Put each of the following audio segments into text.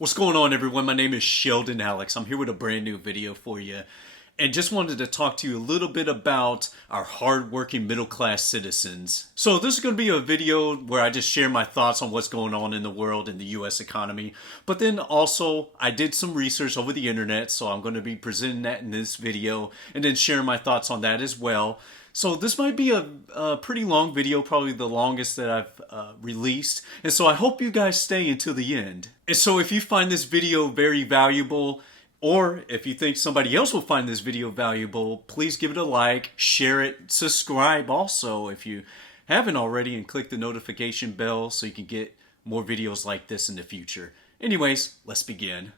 What's going on, everyone? My name is Sheldon Alex. I'm here with a brand new video for you, and just wanted to talk to you a little bit about our hardworking middle-class citizens. So this is going to be a video where I just share my thoughts on what's going on in the world and the U.S. economy, but then also I did some research over the internet, so I'm going to be presenting that in this video and then sharing my thoughts on that as well. So this might be a pretty long video, probably the longest that I've released. And so I hope you guys stay until the end. And so if you find this video very valuable, or if you think somebody else will find this video valuable, please give it a like, share it, subscribe also if you haven't already, and click the notification bell so you can get more videos like this in the future. Anyways, let's begin.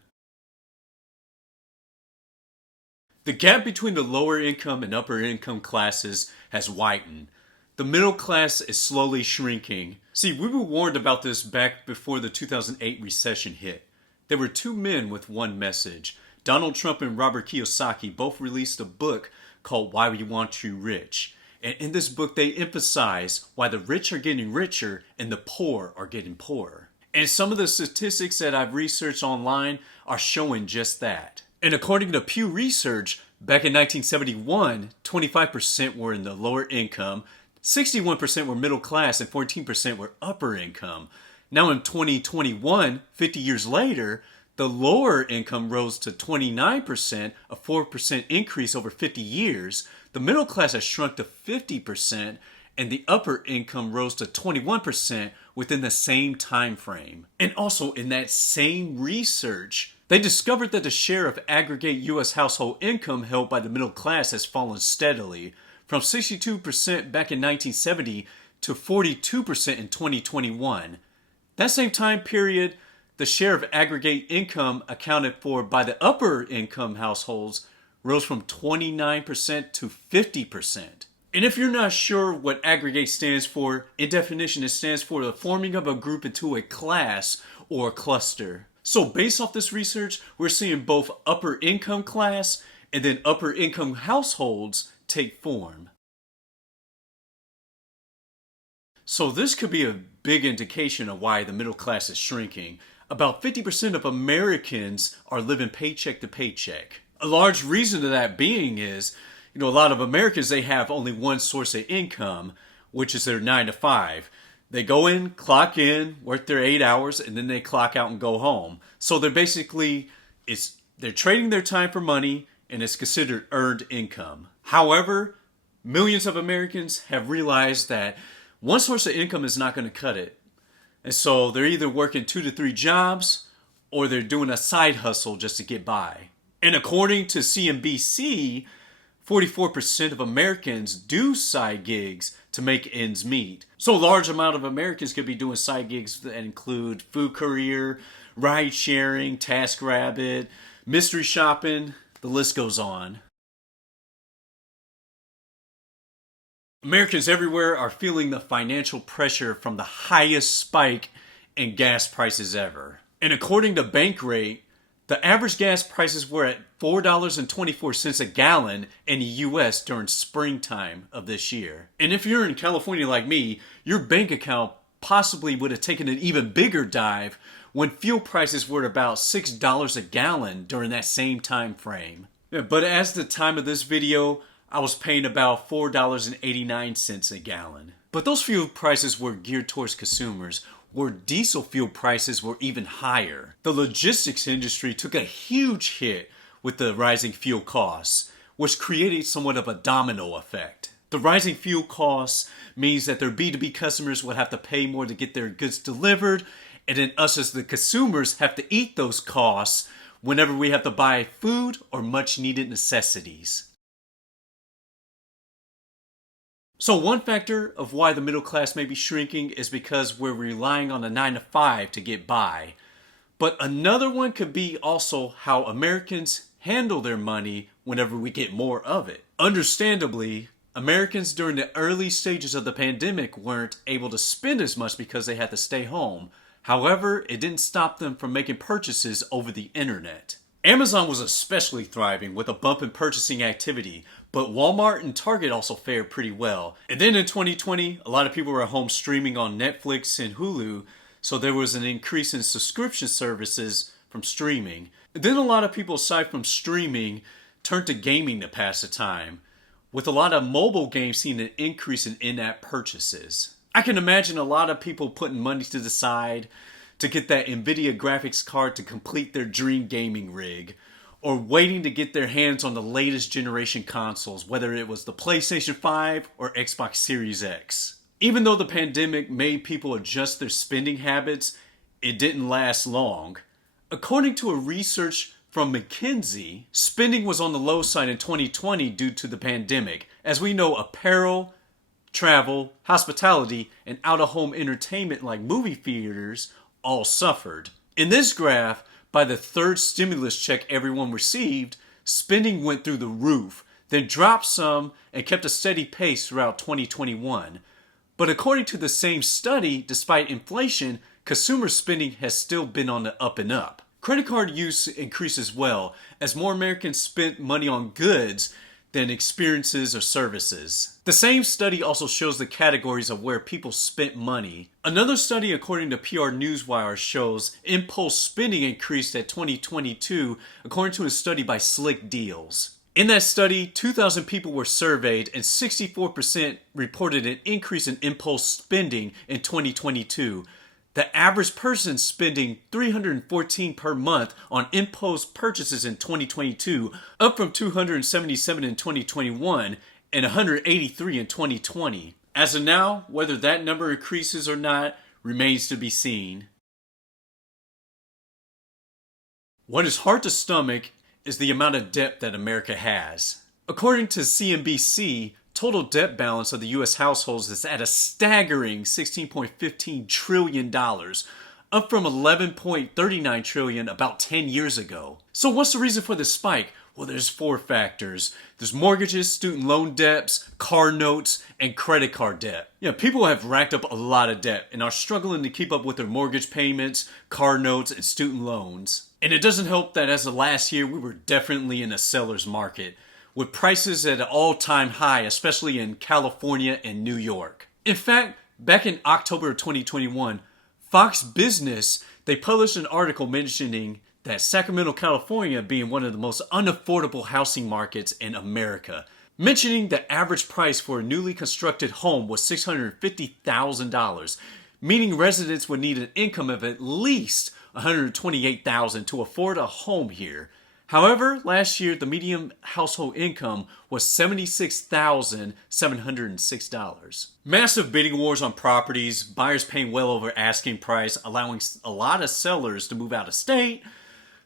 The gap between the lower income and upper income classes has widened. The middle class is slowly shrinking. See, we were warned about this back before the 2008 recession hit. There were two men with one message. Donald Trump and Robert Kiyosaki both released a book called Why We Want You Rich. And in this book, they emphasize why the rich are getting richer and the poor are getting poorer. And some of the statistics that I've researched online are showing just that. And according to Pew Research, back in 1971, 25% were in the lower income, 61% were middle class, and 14% were upper income. Now in 2021, 50 years later, the lower income rose to 29%, a 4% increase over 50 years. The middle class has shrunk to 50%, and the upper income rose to 21% within the same time frame. And also in that same research, they discovered that the share of aggregate U.S. household income held by the middle class has fallen steadily, from 62% back in 1970 to 42% in 2021. That same time period, the share of aggregate income accounted for by the upper income households rose from 29% to 50%. And if you're not sure what aggregate stands for, in definition, it stands for the forming of a group into a class or a cluster. So based off this research, we're seeing both upper income class and then upper income households take form. So this could be a big indication of why the middle class is shrinking. About 50% of Americans are living paycheck to paycheck. A large reason to that being is, a lot of Americans, they have only one source of income, which is their 9 to 5. They go in, clock in, work their 8 hours, and then they clock out and go home. So they're basically, they're trading their time for money, and it's considered earned income. However, millions of Americans have realized that one source of income is not going to cut it. And so they're either working 2 to 3 jobs, or they're doing a side hustle just to get by. And according to CNBC, 44% of Americans do side gigs to make ends meet. So a large amount of Americans could be doing side gigs that include food courier, ride sharing, TaskRabbit, mystery shopping, the list goes on. Americans everywhere are feeling the financial pressure from the highest spike in gas prices ever. And according to Bankrate, the average gas prices were at $4.24 a gallon in the U.S. during springtime of this year. And if you're in California like me, your bank account possibly would have taken an even bigger dive when fuel prices were at about $6 a gallon during that same time frame. But as the time of this video, I was paying about $4.89 a gallon. But those fuel prices were geared towards consumers, where diesel fuel prices were even higher. The logistics industry took a huge hit with the rising fuel costs, which created somewhat of a domino effect. The rising fuel costs means that their B2B customers will have to pay more to get their goods delivered, and then us as the consumers have to eat those costs whenever we have to buy food or much needed necessities. So one factor of why the middle class may be shrinking is because we're relying on a 9 to 5 to get by. But another one could be also how Americans handle their money whenever we get more of it. Understandably, Americans during the early stages of the pandemic weren't able to spend as much because they had to stay home. However, it didn't stop them from making purchases over the internet. Amazon was especially thriving with a bump in purchasing activity, but Walmart and Target also fared pretty well. And then in 2020, a lot of people were at home streaming on Netflix and Hulu, so there was an increase in subscription services from streaming. And then a lot of people, aside from streaming, turned to gaming to pass the time, with a lot of mobile games seeing an increase in in-app purchases. I can imagine a lot of people putting money to the side to get that NVIDIA graphics card to complete their dream gaming rig, or waiting to get their hands on the latest generation consoles, whether it was the PlayStation 5 or Xbox Series X. Even though the pandemic made people adjust their spending habits, it didn't last long. According to a research from McKinsey, spending was on the low side in 2020 due to the pandemic. As we know, apparel, travel, hospitality, and out-of-home entertainment like movie theaters all suffered. In this graph, by the third stimulus check everyone received, spending went through the roof, then dropped some and kept a steady pace throughout 2021. But according to the same study, despite inflation, consumer spending has still been on the up and up. Credit card use increased as well, as more Americans spent money on goods than experiences or services. The same study also shows the categories of where people spent money. Another study, according to PR Newswire, shows impulse spending increased at 2022, according to a study by Slick Deals. In that study, 2,000 people were surveyed and 64% reported an increase in impulse spending in 2022. The average person spending $314 per month on impulse purchases in 2022, up from $277 in 2021 and $183 in 2020. As of now, whether that number increases or not remains to be seen. What is hard to stomach is the amount of debt that America has. According to CNBC, total debt balance of the U.S. households is at a staggering $16.15 trillion, up from $11.39 trillion about 10 years ago. So what's the reason for this spike? Well, there's 4 factors. There's mortgages, student loan debts, car notes, and credit card debt. People have racked up a lot of debt and are struggling to keep up with their mortgage payments, car notes, and student loans. And it doesn't help that as of last year, we were definitely in a seller's market, with prices at an all-time high, especially in California and New York. In fact, back in October of 2021, Fox Business, they published an article mentioning that Sacramento, California being one of the most unaffordable housing markets in America, mentioning the average price for a newly constructed home was $650,000, meaning residents would need an income of at least $128,000 to afford a home here. However, last year, the median household income was $76,706. Massive bidding wars on properties, buyers paying well over asking price, allowing a lot of sellers to move out of state,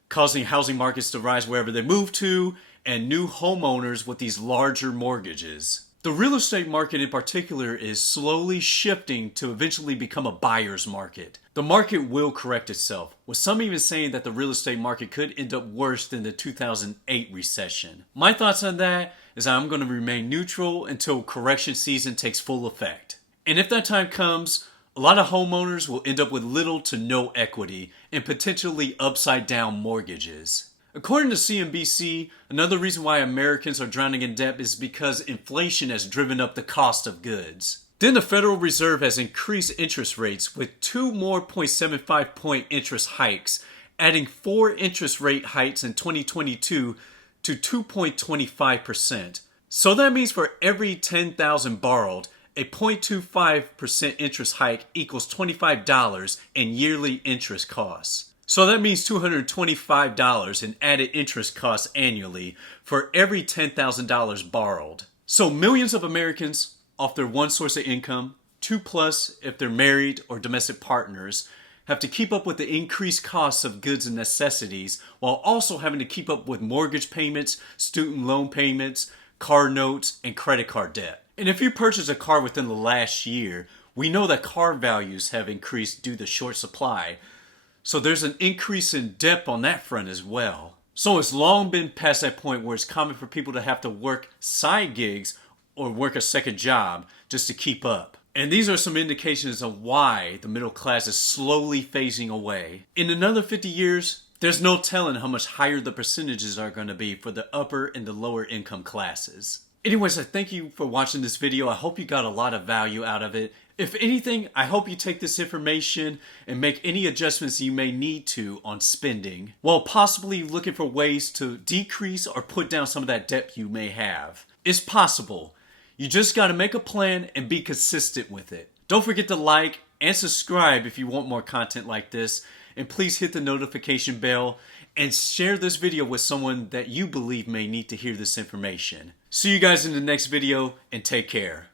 causing housing markets to rise wherever they move to, and new homeowners with these larger mortgages. The real estate market in particular is slowly shifting to eventually become a buyer's market. The market will correct itself, with some even saying that the real estate market could end up worse than the 2008 recession. My thoughts on that is I'm going to remain neutral until correction season takes full effect. And if that time comes, a lot of homeowners will end up with little to no equity and potentially upside down mortgages. According to CNBC, another reason why Americans are drowning in debt is because inflation has driven up the cost of goods. Then the Federal Reserve has increased interest rates with 2 more 0.75-point interest hikes, adding 4 interest rate hikes in 2022 to 2.25%. So that means for every $10,000 borrowed, a 0.25% interest hike equals $25 in yearly interest costs. So that means $225 in added interest costs annually for every $10,000 borrowed. So millions of Americans, off their one source of income, 2+ if they're married or domestic partners, have to keep up with the increased costs of goods and necessities while also having to keep up with mortgage payments, student loan payments, car notes, and credit card debt. And if you purchase a car within the last year, we know that car values have increased due to short supply. So there's an increase in debt on that front as well. So it's long been past that point where it's common for people to have to work side gigs or work a second job just to keep up. And these are some indications of why the middle class is slowly phasing away. In another 50 years, there's no telling how much higher the percentages are going to be for the upper and the lower income classes. Anyways, I thank you for watching this video. I hope you got a lot of value out of it. If anything, I hope you take this information and make any adjustments you may need to on spending, while possibly looking for ways to decrease or put down some of that debt you may have. It's possible. You just gotta make a plan and be consistent with it. Don't forget to like and subscribe if you want more content like this, and please hit the notification bell and share this video with someone that you believe may need to hear this information. See you guys in the next video, and take care.